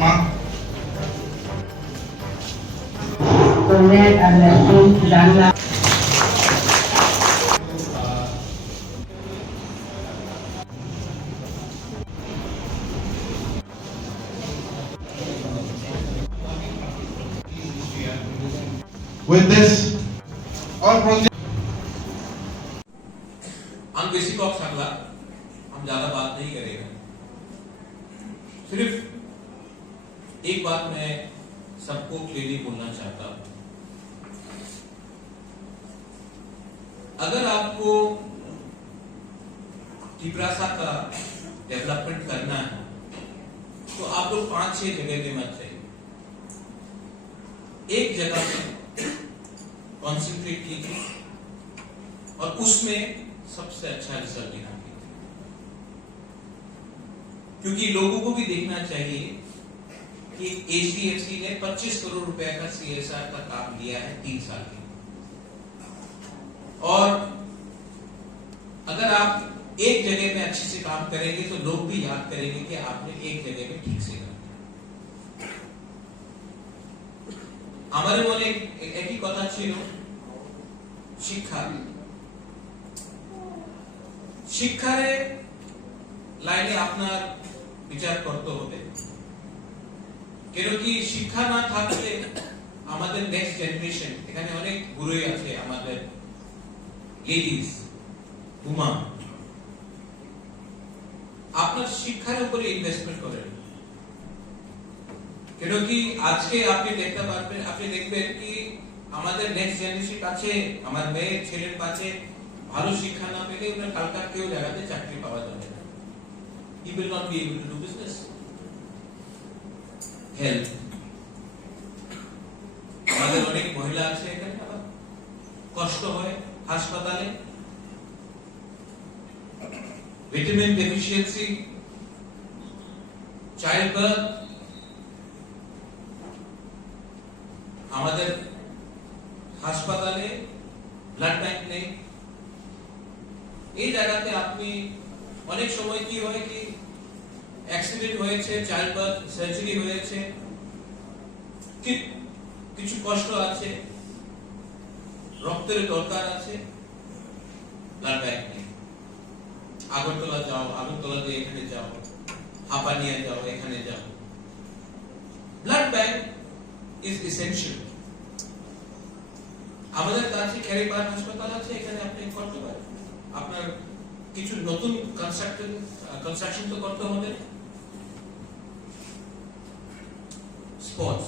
মা Colette Agustin Dangla with this all projects हम basic of अगला हम ज़्यादा बात नहीं करेंगे सिर्फ़ एक बात मैं सबको क्लियरली बोलना चाहता हूँ। अगर आपको टिपरासा का डेवलपमेंट करना है तो आप लोग पाँच छह जगह में मत जाइए। एक जगह में कॉन्सेंट्रेट कीजिए और उसमें सबसे अच्छा रिज़ल्ट दिखाएँगे क्योंकि लोगों को भी देखना चाहिए कि एचडीएफसी ने 25 करोड़ रुपए का सीएसआर का काम लिया है तीन साल के और अगर आप एक जगह में अच्छे से काम करेंगे तो लोग भी याद करेंगे कि आपने एक जगह में ठीक से काम किया আমাদের মনে এক- একই কথা ছিল শিক্ষা শিক্ষারে লাইনে আপনার বিচার করতে হবে কেন কি শিক্ষা না থাকলে আমাদের নেক্সট জেনারেশন এখানে অনেক গুরুই আছে আমাদের লেডিস উমা আপনার শিক্ষার উপরে ইনভেস্টমেন্ট করেন। কেন কি আজকে আপনি দেখতে পারবেন, আপনি দেখবেন কি আমাদের নেক্সট জেনারেশন কাছে, আমার মেয়ের ছেলের কাছে ভালো শিক্ষা না পেলে ওনার কালকার কেউ জায়গাতে চাকরি পাওয়া যাবে না। He will not be able to do business health আমাদের অনেক মহিলা আছে এখানে কষ্ট হয় হাসপাতালে। ভিটামিন ডেফিসিয়েন্সি চাইল্ড বার্থ আমাদের হাসপাতালে ব্লাড ব্যাংক নেই। এই জায়গাতে আপনি অনেক সময় কি হয় কি অ্যাক্সিডেন্ট হয়েছে চাইল্ড বার্থ সার্জারি হয়েছে কিছু কষ্ট আছে, রক্তের দরকার আছে ব্লাড ব্যাংক নেই। আগরতলা যাও, আগরতলা দিয়ে এখানে যাও, হাপানিয়া যাও, এখানে যাও। ব্লাড ব্যাংক ইজ এসেনশিয়াল আমাদের কাছে ক্যারিপার হাসপাতাল আছে, এখানে আপনি করতে পারেন। আপনার কিছু নতুন কনস্ট্রাকশন কনস্ট্রাকশন তো করতে হবে। স্পোর্টস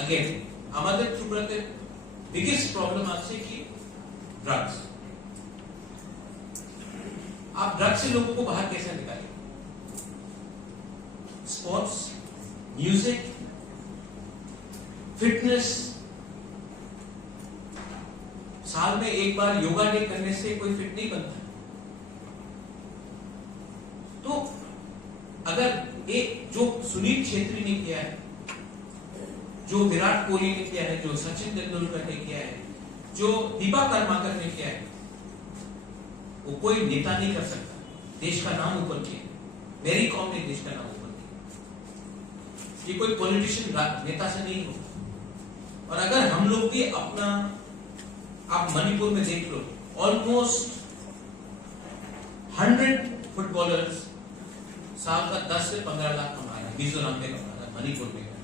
अगेन আমাদের ত্রিপুরাতে बिगेस्ट प्रॉब्लम আছে কি ड्रग्स आप ड्रग्स से लोगों को बाहर कैसे निकालें स्पोर्ट्स म्यूजिक फिटनेस साल में एक बार योगा डे करने से कोई फिट नहीं बनता तो अगर एक जो सुनील छेत्री ने किया है, जो विराट कोहली ने किया है, जो सचिन तेंदुलकर ने किया है, जो दीपा कर्माकर ने किया है, वो कोई नेता नहीं कर सकता। देश का नाम ऊपर किया मेरी कॉम ने देश का नाम ऊपर किया ये कोई पॉलिटिशियन नेता से नहीं हो और अगर हम लोग भी अपना आप मणिपुर में देख लो ऑलमोस्ट हंड्रेड फुटबॉलर्स साल का दस से पंद्रह लाख कमाया मिजोरम में कमा रहे हैं मणिपुर में।